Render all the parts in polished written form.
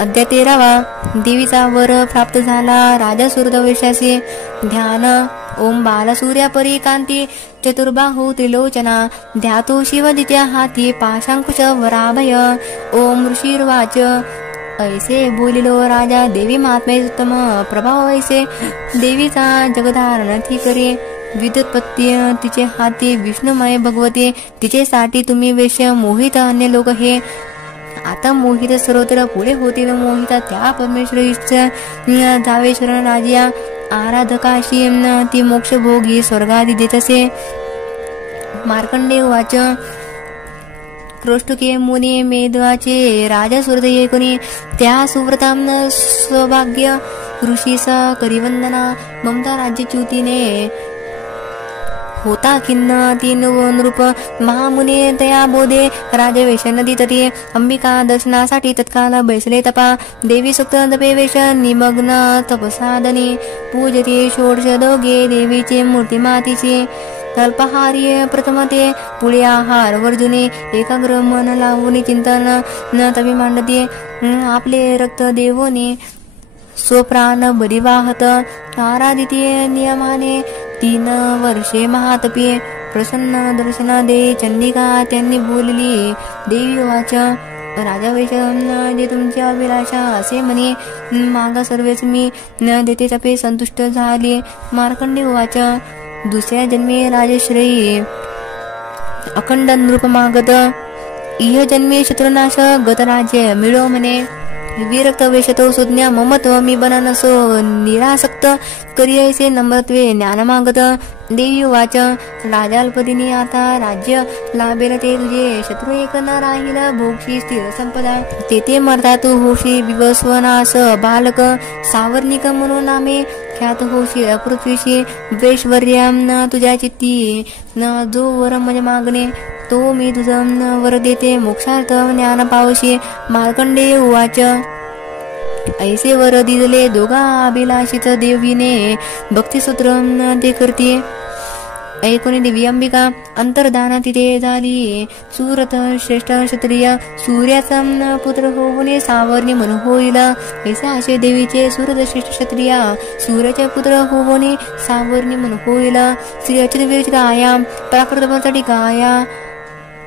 अध्याय 13वा. देवीचा वर प्राप्त झाला. राजा सूर्यवंशाचे ध्यान. ओम बालसूर्या परी कांती चतुर्बाहू त्रिलोचना ध्यातो शिवदित्या हाती पाशांकुश वराभय. ओम ऋषिर्वाच ऐसे बोलिलो राजा देवी महात्मे उत्तम प्रभाव ऐसे देवीचा जगधारण ती करे. विद्युत्पत्ती तिचे हाती विष्णुमय भगवते तिचे साठी तुम्ही वेश मोहित अन्य लोक हे. आता मोहित सर्वत्र पुढे होतील मोहित त्या परमेश्वरीच्या जावे शरण राजिया आराधकाशी ती मोक्ष भोगी स्वर्गादी देत असे. मार्कंडेय वाच क्रोष्टके मुनी मेदवाचे राजा सूर्य कोणी त्या सुव्रताम सौभाग्य ऋषीस करिवंदना ममता राज्यच्युतीने होता खिन्न तीन नृप महामुने तया बोधे राजवेश नदी तटी अंबिका दर्शनासाठी तत्काल बैसले तपा. देवी सुक्त तपे वेश निमग्न तपसाधनी पूजते षोडश दोघे देवीचे मूर्ती मातीची. अल्पाहारी प्रथमते पुढे आहार वर्जुने एकाग्र मन लावून चिंतन न तवी मांडते. आपले रक्त देवोने स्वप्राण बरी वाहत आराधिते नियमाने 3 वर्षे महातपी प्रसन्न दर्शन दे चंडिका त्यांनी बोलली. देवी वाच राजा वेश जे तुमची अभिलाषा असे म्हणे मागा सर्वेच मी न देते तपे संतुष्ट झाले. मार्कंडेय वाच दुसऱ्या जन्मी राजश्री अखंड नृप मागत इह जन्मी शत्रुनाश गत राज्य मिळो म्हणे. विरक्त वेशतो सुज्ञा ममत्व मी बननसो निरासक्त करियसे नम्रत्वे ज्ञान मागत. देवी वाच राजाल्पदिनी आता राज्य लाभेल ते तुझे शत्रू एक न राहील भोगशी स्थिर संपदा. तेथे मरता तू होशी विवस्वनास बालक सावर्णिक म्हणून नामे ख्यात होशी अपृथ्वीशी वैश्वर्या तुझ्या चित्ती न जो वर म्हणजे मागणे तो मी तुझं वर देते मोक्षार्थ ज्ञान पावशी. मार्कंडेय उवाच ऐसे वर दिले दोघा अभिलाषित देवीने भक्तिसूत्र ते करते. ऐकोनी देवी अंबिका अंतर्धान तिथे झाली. सुरत श्रेष्ठ क्षत्रिय सूर्याचा पुत्र होऊन सावर्णी म्हणून होईल. ऐसे असे देवीचे सुरत श्रेष्ठ क्षत्रिय सूर्याचे पुत्र होऊन सावर्णी म्हणून होईल. श्री अच्युतवीर गाया प्राकृतपणासाठी गाया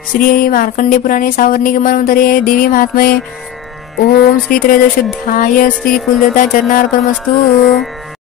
श्री मार्कंडेय पुराणे सावर्णिक मनवंतरे देवी महात्मय. ओम श्री त्रयोदश अध्याय श्री कुलदेवता चरणार्पणमस्तु.